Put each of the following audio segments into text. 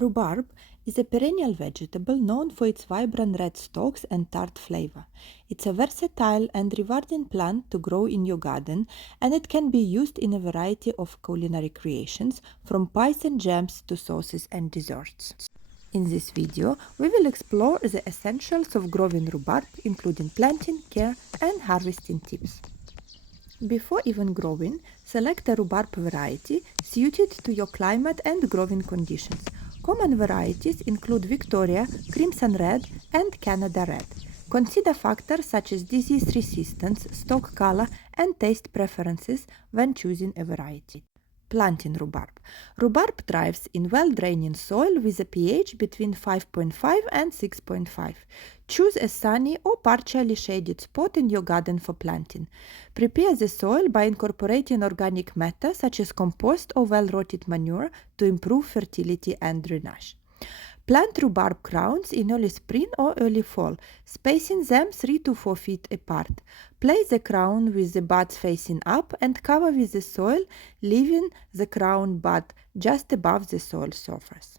Rhubarb is a perennial vegetable known for its vibrant red stalks and tart flavor. It's a versatile and rewarding plant to grow in your garden, and it can be used in a variety of culinary creations, from pies and jams to sauces and desserts. In this video, we will explore the essentials of growing rhubarb, including planting, care, and harvesting tips. Before even growing, select a rhubarb variety suited to your climate and growing conditions. Common varieties include Victoria, Crimson Red, and Canada Red. Consider factors such as disease resistance, stalk color, and taste preferences when choosing a variety. Planting rhubarb. Rhubarb thrives in well-draining soil with a pH between 5.5 and 6.5. Choose a sunny or partially shaded spot in your garden for planting. Prepare the soil by incorporating organic matter such as compost or well-rotted manure to improve fertility and drainage. Plant rhubarb crowns in early spring or early fall, spacing them 3 to 4 feet apart. Place the crown with the buds facing up and cover with the soil, leaving the crown bud just above the soil surface.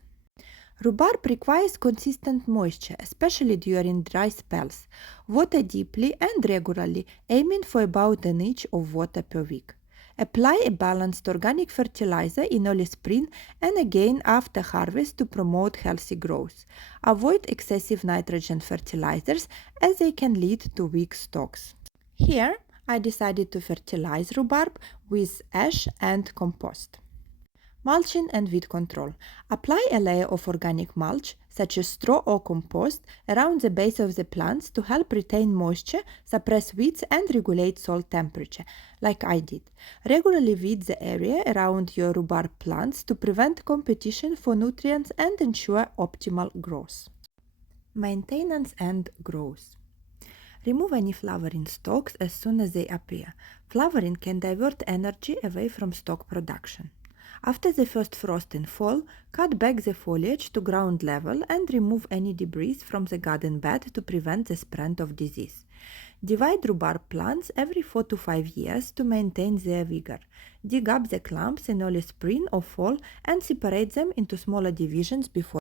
Rhubarb requires consistent moisture, especially during dry spells. Water deeply and regularly, aiming for about an inch of water per week. Apply a balanced organic fertilizer in early spring and again after harvest to promote healthy growth. Avoid excessive nitrogen fertilizers as they can lead to weak stalks. Here, I decided to fertilize rhubarb with ash and compost. Mulching and weed control. Apply a layer of organic mulch, such as straw or compost, around the base of the plants to help retain moisture, suppress weeds, and regulate soil temperature, like I did. Regularly weed the area around your rhubarb plants to prevent competition for nutrients and ensure optimal growth. Maintenance and growth. Remove any flowering stalks as soon as they appear. Flowering can divert energy away from stalk production. After the first frost in fall, cut back the foliage to ground level and remove any debris from the garden bed to prevent the spread of disease. Divide rhubarb plants every 4 to 5 years to maintain their vigor. Dig up the clumps in early spring or fall and separate them into smaller divisions before